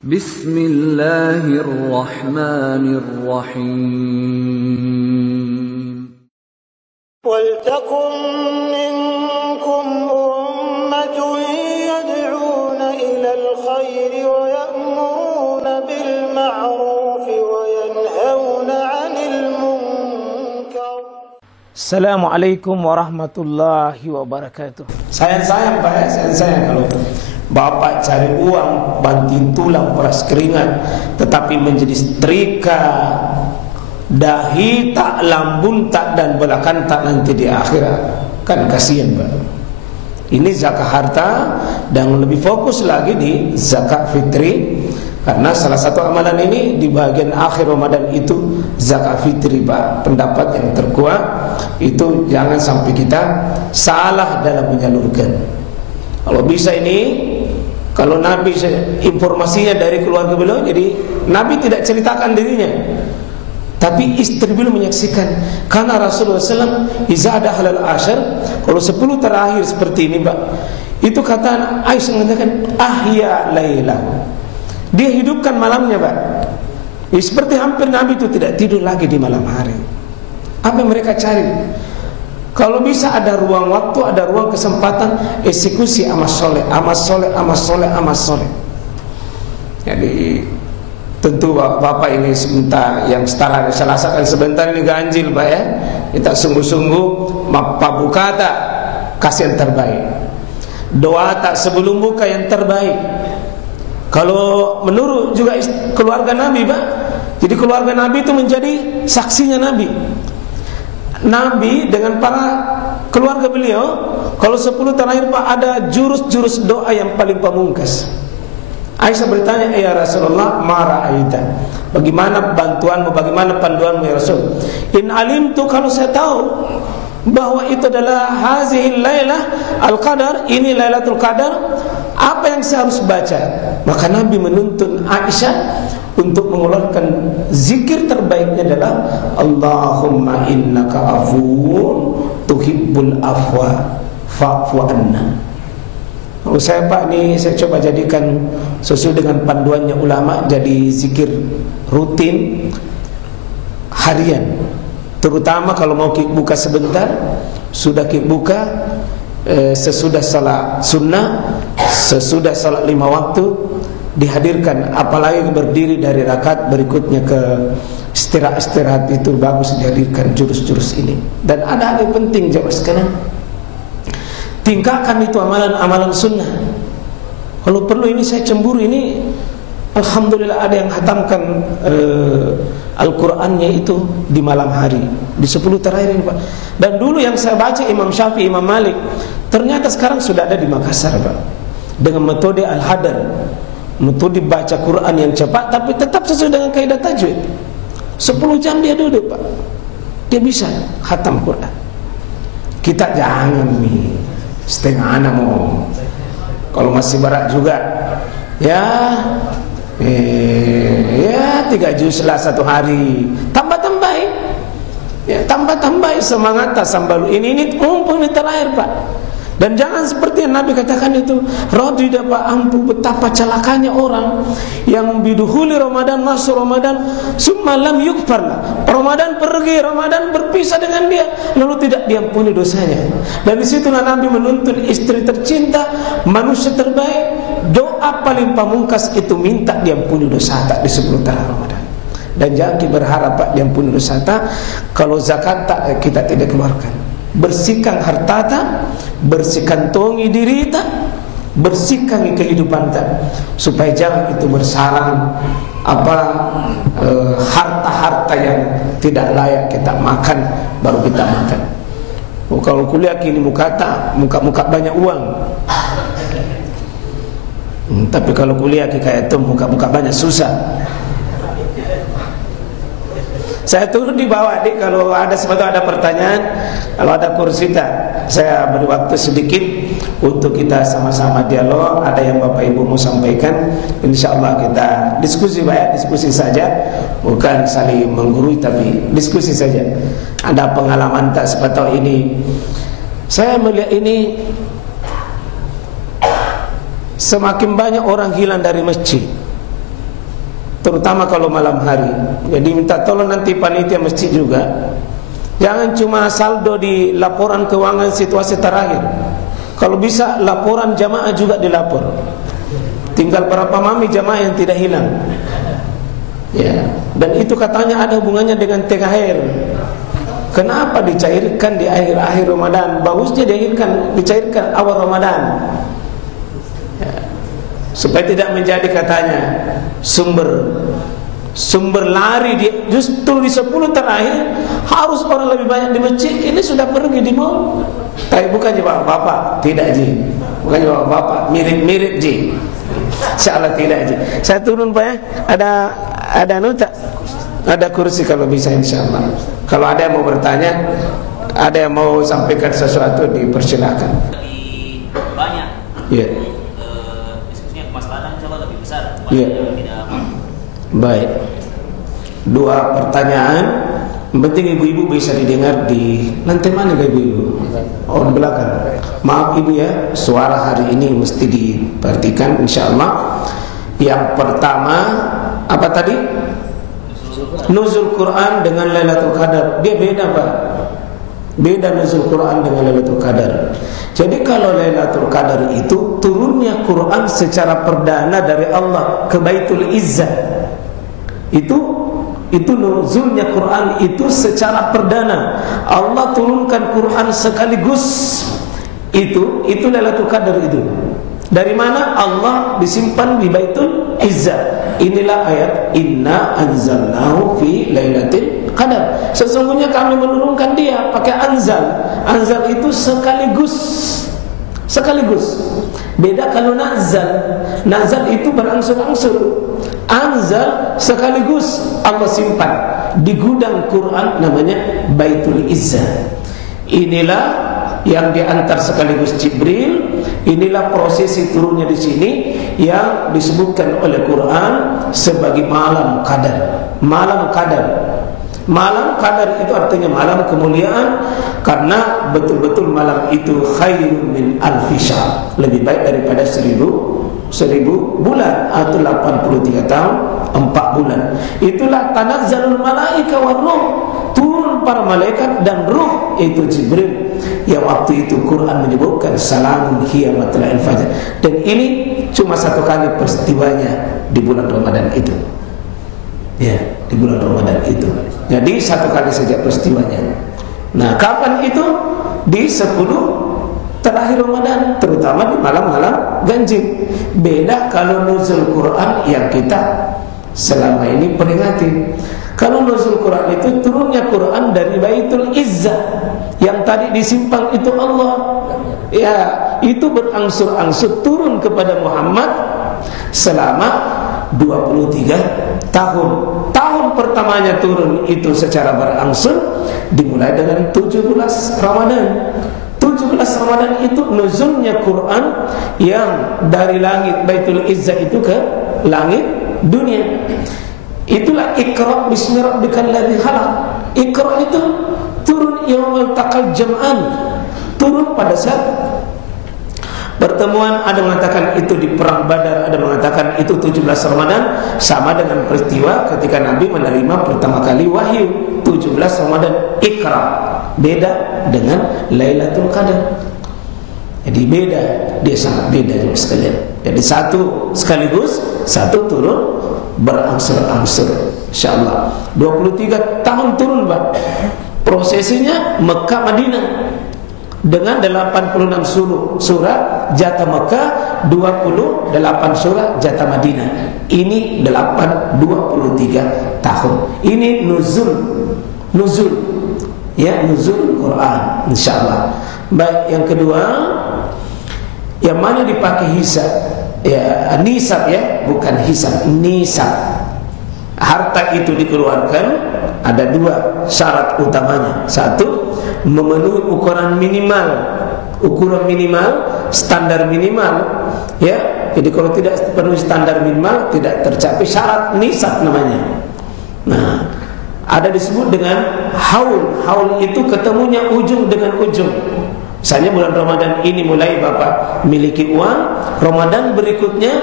Bismillahirrahmanirrahim. Waltakum minkum ummatun yad'una ilal khairi wa ya'muruna bil ma'rufi wa yanhauna 'anil munkar. Assalamualaikum warahmatullahi wabarakatuh. Sayang Pak, sayang kalau Bapak cari uang, banting tulang, peras keringat, tetapi menjadi setrika, dahi tak, lambun tak, dan belakang tak nanti di akhirat. Kan kasihan Pak. Ini zakat harta, dan lebih fokus lagi di zakat fitri, karena salah satu amalan ini di bagian akhir Ramadan itu zakat fitri Pak. Pendapat yang terkuat itu jangan sampai kita salah dalam menyalurkan. Kalau bisa ini, kalau Nabi informasinya dari keluarga beliau, jadi Nabi tidak ceritakan dirinya, tapi istri beliau menyaksikan. Karena Rasulullah SAW iza ada halal asyar, kalau 10 terakhir seperti ini Pak, itu kata Aisyah mengatakan ahya layla, dia hidupkan malamnya Pak. Seperti hampir Nabi itu tidak tidur lagi di malam hari. Apa yang mereka cari? Kalau bisa ada ruang waktu, ada ruang kesempatan, eksekusi amal soleh. Jadi tentu Bapak ini sebentar yang setara selasakan sebentar ini ganjil Pak ya. Kita sungguh-sungguh mapabu kata kasih yang terbaik. Doa tak sebelum buka yang terbaik. Kalau menurut juga keluarga Nabi Pak, jadi keluarga Nabi itu menjadi saksinya Nabi. Nabi dengan para keluarga beliau, kalau 10 terakhir Pak, ada jurus-jurus doa yang paling pamungkas. Aisyah bertanya, ya Rasulullah, mara aida, bagaimana bantuanmu, bagaimana panduanmu ya Rasul? In alimtu, kalau saya tahu bahwa itu adalah hazihil lailah al-qadar, ini Lailatul Qadar, apa yang saya harus baca? Maka Nabi menuntun Aisyah untuk mengeluarkan zikir terbaiknya adalah Allahumma innaka afuwun tuhibbul afwa fa'fu anna. Saya Pak ini saya coba jadikan sesuai dengan panduannya ulama, jadi zikir rutin harian. Terutama kalau mau buka sebentar, sudah buka sesudah salat sunnah, sesudah salat 5 waktu dihadirkan, apalagi berdiri dari rakaat berikutnya ke istirahat itu bagus dihadirkan jurus-jurus ini. Dan ada hal yang penting jemaah sekalian, tingkatkan itu amalan-amalan sunnah. Kalau perlu ini saya cemburu ini, alhamdulillah ada yang hatamkan Al-Qur'annya itu di malam hari di 10 terakhir ini Pak. Dan dulu yang saya baca Imam Syafi'i, Imam Malik, ternyata sekarang sudah ada di Makassar Pak, dengan metode Al-Hadar, metode baca Quran yang cepat tapi tetap sesuai dengan kaidah tajwid. 10 jam dia duduk Pak, dia bisa khatam Quran. Kita jangan nih setengah anak mau, kalau masih berat juga ya 3 juz lah 1 hari, tambah-tambahin ya, tambah-tambahin semangat sambil ini mumpung terakhir Pak. Dan jangan seperti yang Nabi katakan itu, radida Pak, ampun betapa celakanya orang yang biduhuli Ramadan, masuk Ramadan, summa lam yukfarlah. Ramadan pergi, Ramadan berpisah dengan dia, lalu tidak diampuni dosanya. Dan disitulah Nabi menuntun istri tercinta, manusia terbaik, doa paling pamungkas itu minta diampuni dosa tak di 10 terakhir Ramadan. Dan jangan kita berharap Pak diampuni dosa tak kalau zakat tak kita tidak keluarkan. Bersihkan harta tak, bersihkan tongi diri tak, bersihkan kehidupan tak, supaya jangan itu bersarang harta-harta yang tidak layak kita makan baru kita makan. Kalau kuliah kini muka banyak uang, tapi kalau kuliah kayak itu muka banyak susah. Saya turun di bawah dik, kalau ada sebetulnya ada pertanyaan, kalau ada kursi tak, saya beri waktu sedikit untuk kita sama-sama dialog. Ada yang Bapak Ibu mau sampaikan, insyaallah kita diskusi Pak ya, diskusi saja, bukan saling menggurui tapi diskusi saja. Ada pengalaman tak sepatutnya ini? Saya melihat ini semakin banyak orang hilang dari masjid. terutama kalau malam hari. Jadi minta tolong nanti panitia masjid juga, jangan cuma saldo di laporan keuangan situasi terakhir. Kalau bisa laporan jamaah juga dilapor. Tinggal berapa mami jamaah yang tidak hilang. Ya, dan itu katanya ada hubungannya dengan THR. Kenapa dicairkan di akhir-akhir Ramadan? Bagusnya dicairkan awal Ramadan, ya, supaya tidak menjadi katanya sumber lari justru di 10 terakhir harus orang lebih banyak di masjid. Ini sudah pergi di mall. Tapi bukannya bapak tidak ji, bukannya bapak mirip ji. Insyaallah tidak ji. Saya turun Pak ya. Ada nota, ada kursi kalau bisa insyaallah. Kalau ada yang mau bertanya, ada yang mau sampaikan sesuatu, dipersilakan. Lebih banyak. Iya. Diskusinya kemaslahatan insyaallah lebih besar. Iya. Baik. 2 pertanyaan. Yang penting ibu-ibu bisa didengar di lantai mana ibu-ibu? Oh, di belakang. Maaf ibu ya, suara hari ini mesti diperhatikan insyaallah. Yang pertama apa tadi? Nuzul Quran dengan Lailatul Qadar. Dia beda Pak. Beda nuzul Quran dengan Lailatul Qadar. Jadi kalau Lailatul Qadar itu turunnya Quran secara perdana dari Allah ke Baitul Izzah. Itu nuzulnya Quran itu secara perdana. Allah turunkan Quran sekaligus. Itu Lailatul Qadar itu. Dari mana? Allah disimpan di Baitul Izzah. Inilah ayat inna anzalnahu fi lailatul qadar. Sesungguhnya kami menurunkan dia pakai anzal. Anzal itu sekaligus. Beda kalau nazal. Nazal itu berangsur-angsur. Anzal sekaligus Allah simpan di gudang Quran namanya Baitul Izzah. Inilah yang diantar sekaligus Jibril. Inilah prosesi turunnya di sini yang disebutkan oleh Quran sebagai malam qadar. Malam qadar itu artinya malam kemuliaan, karena betul-betul malam itu khairun min alfi syahr, lebih baik daripada 1000 bulan atau 83 tahun 4 bulan. Itulah tanazzalul malaika war ruh, turun para malaikat dan ruh, itu Jibril, yang waktu itu Quran menyebutkan salamun hiya matla'il fajr. Dan ini cuma 1 kali peristiwanya di bulan Ramadan itu. Ya, di bulan Ramadan itu. Jadi 1 kali saja peristiwanya. Nah, kapan itu? Di 10 terakhir Ramadan, terutama di malam-malam ganjil. Beda kalau nuzul Quran yang kita selama ini peringati. Kalau nuzul Quran itu turunnya Quran dari Baitul Izzah, yang tadi disimpan itu Allah. Ya, itu berangsur-angsur turun kepada Muhammad selama 23 tahun. Tahun pertamanya turun itu secara berangsur, dimulai dengan 17 Ramadan. 17 Ramadan itu nuzulnya Quran yang dari langit Baitul Izzah itu ke langit dunia. Itulah Iqra bismi rabbikal ladzi khalaq. Iqra itu turun yaumul taqal jam'an, turun pada saat pertemuan. Ada mengatakan itu di perang Badar, ada mengatakan itu 17 Ramadan, sama dengan peristiwa ketika Nabi menerima pertama kali wahyu 17 Ramadan. Iqra beda dengan Lailatul Qadar. Jadi beda, dia sangat beda sekalian. Jadi satu sekaligus, satu turun berangsur-angsur. Insyaallah 23 tahun turun Pak. Prosesinya Mekah Madinah dengan 86 surah jatah Mekah, 28 surah jatah Madinah. Ini 23 tahun. Ini nuzul ya, nuzul Quran insyaallah. Baik, yang kedua, yang mana dipakai hisab? Ya, nisab ya, bukan hisab, nisab. Harta itu dikeluarkan, ada 2 syarat utamanya. 1, memenuhi ukuran minimal, standar minimal ya. Jadi kalau tidak penuhi standar minimal, tidak tercapai syarat nisab namanya. Nah, ada disebut dengan haul. Haul itu ketemunya ujung dengan ujung. Misalnya bulan Ramadan ini mulai Bapak miliki uang, Ramadan berikutnya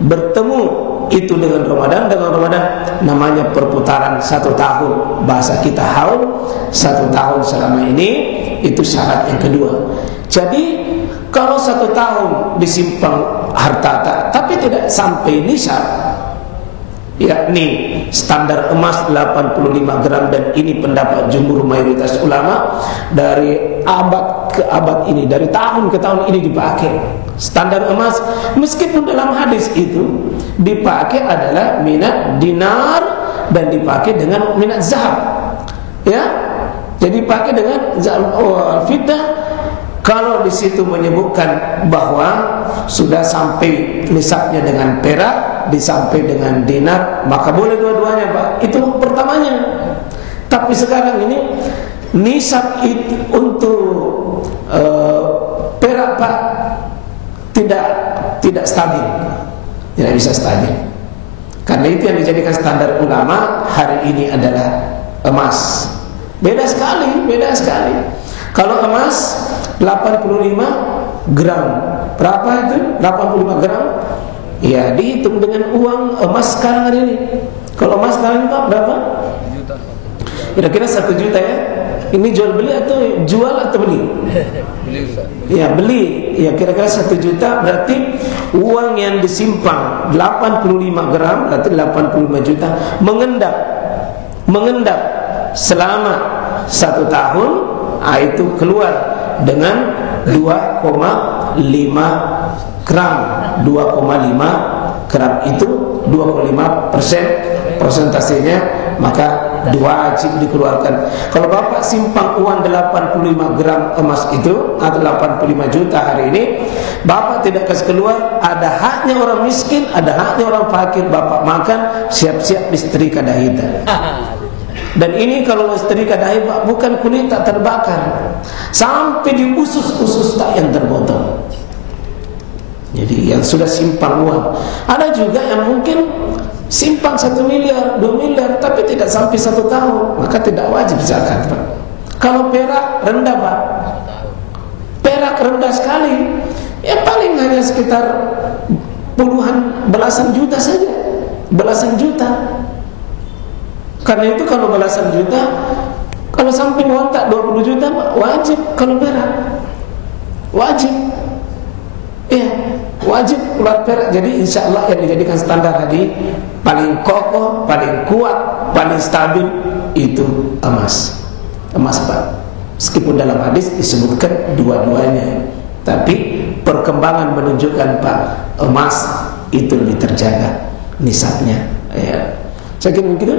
bertemu itu dengan Ramadan namanya perputaran 1 tahun. Bahasa kita haul 1 tahun selama ini, itu syarat yang kedua. Jadi kalau 1 tahun disimpan harta tapi tidak sampai nisab, yakni standar emas 85 gram, dan ini pendapat jumhur mayoritas ulama, dari abad ke abad ini, dari tahun ke tahun ini dipakai standar emas. Meskipun dalam hadis itu dipakai adalah minat dinar dan dipakai dengan minat zahab, ya, jadi dipakai dengan fiddah. Kalau di situ menyebutkan bahwa sudah sampai nisabnya dengan perak, disampai dengan dinar, maka boleh dua-duanya, Pak. Itu pertamanya. Tapi sekarang ini nisab itu untuk perak, Pak, tidak stabil, tidak bisa stabil. Karena itu yang dijadikan standar ulama hari ini adalah emas. Beda sekali. Kalau emas 85 gram, berapa itu? 85 gram. Ya, dihitung dengan uang emas sekarang hari ini. Kalau emas sekarang ini, Pak, berapa? Kira-kira 1 juta ya. Ini jual beli atau jual atau beli? Ya, beli. Ya, kira-kira 1 juta, berarti uang yang disimpan 85 gram berarti 85 juta, mengendap selama 1 tahun, itu keluar dengan 2,5 gram. 2,5 gram itu 25% persentasenya, maka wajib dikeluarkan. Kalau Bapak simpan uang 85 gram emas itu atau 85 juta hari ini, Bapak tidak kasih keluar, ada haknya orang miskin, ada haknya orang fakir. Bapak makan, siap-siap disetrika dahinya. Dan ini kalau setrika dahi, Pak, bukan kulit tak terbakar, sampai di usus tak yang terpotong. Jadi yang sudah simpan uang. Ada juga yang mungkin simpan 1 miliar, 2 miliar, tapi tidak sampai 1 tahun, maka tidak wajib zakat, Pak. Kalau perak rendah, Pak, perak rendah sekali, ya paling hanya sekitar belasan juta saja, belasan juta. Karena itu kalau belasan juta, kalau sampai ngontak 20 juta, Pak, wajib. Kalau perak wajib, ya, wajib keluar perak. Jadi insya Allah yang dijadikan standar tadi paling kokoh, paling kuat, paling stabil itu emas, Pak. Meskipun dalam hadis disebutkan dua-duanya, tapi perkembangan menunjukkan, Pak, emas itu lebih terjaga nisabnya, ya. Saya kira begitu.